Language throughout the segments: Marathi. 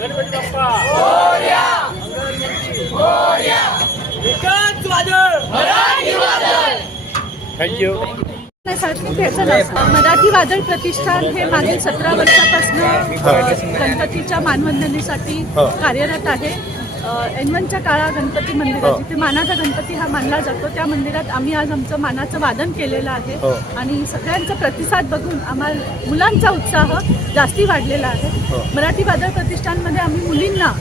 गणपती बाप्पा एकाच वादळ थँक्यू मराठी वादळ प्रतिष्ठान हे मागील सतरा वर्षापासून गणपतीच्या मानवंदनेसाठी. कार्यरत आहे एनवनच्या काळा गणपती मंदिरात हो. जिथे मानाचा गणपती हा मानला जातो त्या मंदिरात आम्ही आज आमचं मानाचं वादन केलेलं आहे हो. आणि सगळ्यांचा प्रतिसाद बघून आम्हाला मुलांचा उत्साह जास्ती वाढलेला आहे हो. मराठी वादळ प्रतिष्ठानमध्ये आम्ही मुलींना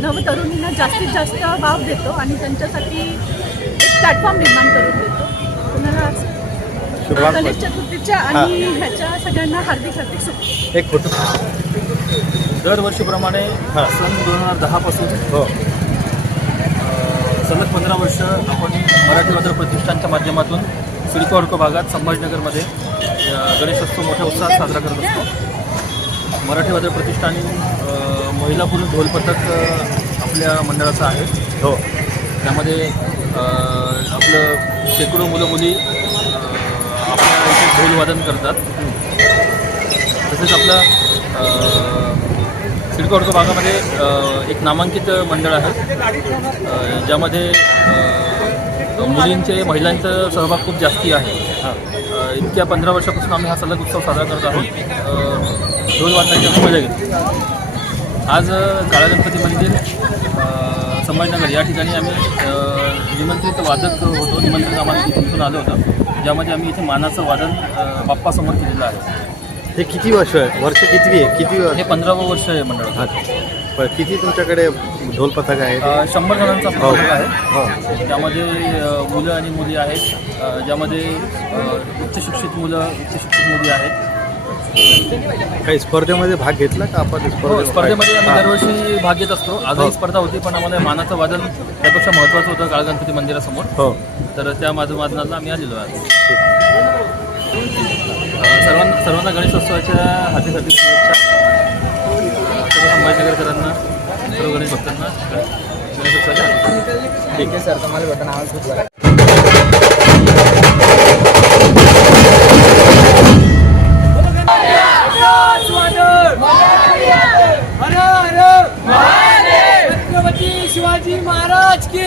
नवतरुणींना जास्तीत जास्त वाव देतो आणि त्यांच्यासाठी एक प्लॅटफॉर्म निर्माण करून देतो गणेश चतुर्थीच्या आणि ह्याच्या सगळ्यांना हार्दिक हार्दिक शुभ एक फोटो दरवर्षीप्रमाणे. सन दोन हजार दहापासून हो. सलग पंधरा वर्ष आपण मराठी वादळ प्रतिष्ठानच्या माध्यमातून सिडको भागात संभाजीनगरमध्ये गणेशोत्सव मोठ्या उत्साहात साजरा करत असतो. मराठी वादळ प्रतिष्ठान महिला पुरुष ढोल पथक अ, आपल्या मंडळाचं आहे. हो. त्यामध्ये आपलं शेकडो मुलं मुली आपल्या इथे ढोलवादन करतात. तसेच आपलं अ, सिडको हडको भागामध्ये एक नामांकित मंडळ आहे. ज्यामध्ये मुलींचे महिलांचा सहभाग खूप जास्ती आहे. हां. इतक्या पंधरा वर्षापासून आम्ही हा सलग उत्सव साजरा करत आहोत. ढोल वादनाची आम्ही मजा घेतो आज काळा गणपती मंदिर संभाजीनगर या ठिकाणी आम्ही निमंत्रित वादक होतो. निमंत्रित आम्हाला तिथून आलं होतं. ज्यामध्ये आम्ही इथे मानाचं वादन बाप्पासमोर केलेलं आहे. हे किती वर्ष आहे? वर्ष किती आहे? किती हे पंधरावं वर्ष आहे मंडळ. हा. पण किती तुमच्याकडे ढोल पथक आहेत अ, शंभर जणांचा हो. आहे. हो. त्यामध्ये अ, मुलं आणि मुली आहेत. अ, ज्यामध्ये अ, उच्च शिक्षित मुलं उच्च शिक्षित मुली आहेत. काही स्पर्धेमध्ये भाग घेतला का आपण हो स्पर्धेमध्ये आम्ही हां. दरवर्षी भाग घेत असतो. हो. आजही स्पर्धा होती पण आम्हाला मानाचं वादन त्यापेक्षा महत्त्वाचं होतं काळ गणपती मंदिरासमोर. हो. तर त्या माध्यमातून आम्ही आलेलो आहे. सर्वांना सर्वांना गणेशोत्सवाच्या हार्दिक शुभेच्छा. सर्व संभाजीनगरकरांना सर्व गणेश भक्तांना गणेशोत्सवाच्या ठीक आहे सर. तुम्हाला भेटणं आवाज शिवाजी महाराज के